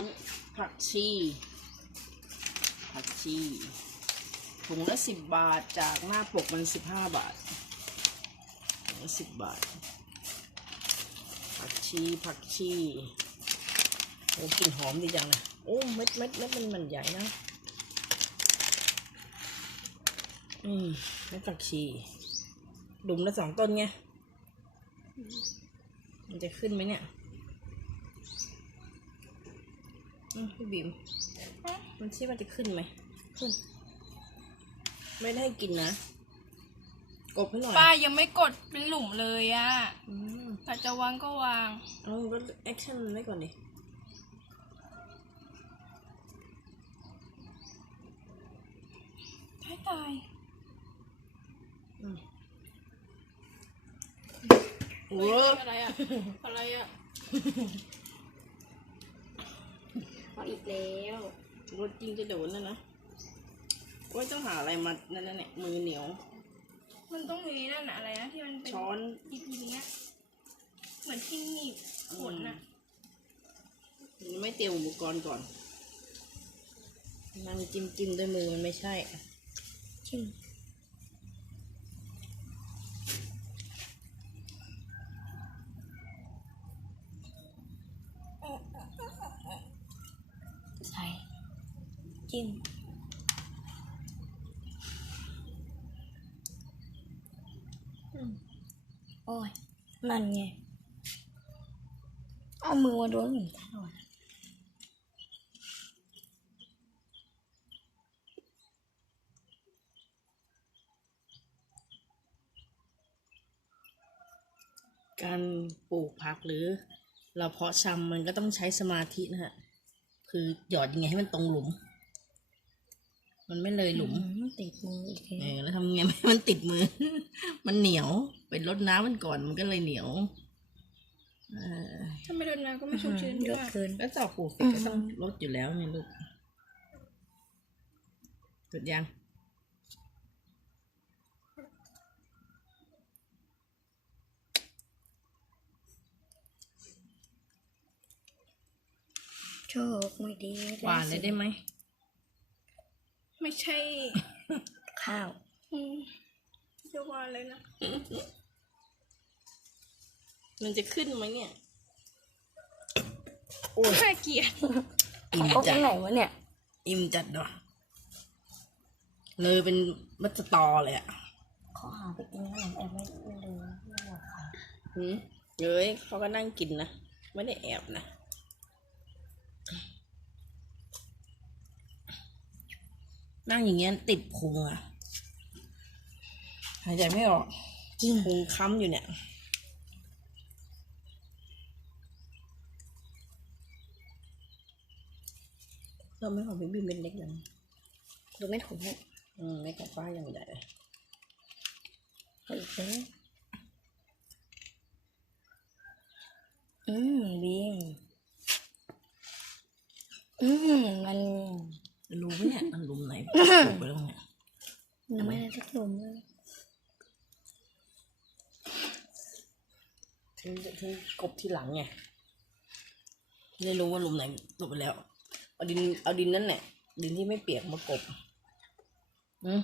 ับผักชี ผักชีถุงละสิบบาทจากหน้าปกมันสิบห้าบาทถุงละสิบบาท ผักชีผักชีโอ้กลิ่นหอมดีจังเลยโอ้เม็ดเม็ดเม็ดมันมันใหญ่นะอืมเม็ดผักชีดุมละสองต้นไงมันจะขึ้นไหมเนี่ยอืม พี่บิมมันคิดว่าจะขึ้นไหม ขึ้น ไม่ได้ให้กินนะ กบให้หน่อย ป้ายังไม่กดเป็นหลุมเลยอะอืมแต่จะวางก็วาง เอาก็แอคชั่นไว้ก่อนดิ ตายตายอืมโอ้อะไรอะอะไรอะ เอาอีกแล้วรถจริงจะโดนนะนะโอ้ยต้องหาอะไรมานั่นนั่นเนี่ยมือเหนียว มันต้องมีนั่นน่ะอะไรนะที่มันเป็นช้อนอีกทีเนี้ยเหมือนที่หนีบขนน่ะไม่เตรียมอุปกรณ์ก่อนนั่งจิ้มจิ้มด้วยมือมันไม่ใช่จิ้มใส่ จิ้มอืมโอ้ยนั่นไง เอามือมาโดนหนูตลอดการปลูกผักหรือเราเพาะชำมันก็ต้องใช้สมาธินะฮะ คือหยอดยังไงให้มันตรงหลุม มันไม่เลยหลุมอืติดมืออีกเอแล้วอแล้วทำไงไม่ให้มันติดมือ มันเหนียวไปรดน้ำมันก่อนมันก็เลยเหนียวเออถ้าไม่โดนน้ำก็ไม่ชุ่มชื้นเยด้วอะยเกิน แล้วเจาะปลูกก็ต้องลดอยู่แล้วไงลูกกดยังโชคไม่ดีหวานเลยได้ไหม ไม่ใช่ ข้าวอืมจะวางเลยนะ มันจะขึ้นไหมเนี่ยน่าเกลียดอิ่มเอาจัไปดไหนวะเนี่ย อิ่มจัดว่ะเลยเป็นมัสตอเลยอะขอหาไปกินขนมแอบไม่ไม่รู้ไม่บอกค่ะหืมเย้ยเขาก็นั่งกินนะ ไม่ได้แอบนะ นั่งอย่างเงี้ยติดพุงอะหายใจไม่ออกจริงพุงค้ำอยู่เนี่ย เราไม่ของพี่บิมเป็นเล็กยังดูไม่ถูกเลยอืมไม่กับฟ้าอย่างใหญ่เลยอืมบิงอืมมัน รู้ไหมเนี่ยมันรุมไหนปลูกไปแล้วเนี่ยยังไม่ได้สักหลุมเลยทิ้งทิ้งกบที่หลังไงจะได้รู้ว่าหลุมไหนปลูกไปแล้ว เอาดินเอาดินนั่นแหละดินที่ไม่เปียกมากบอืม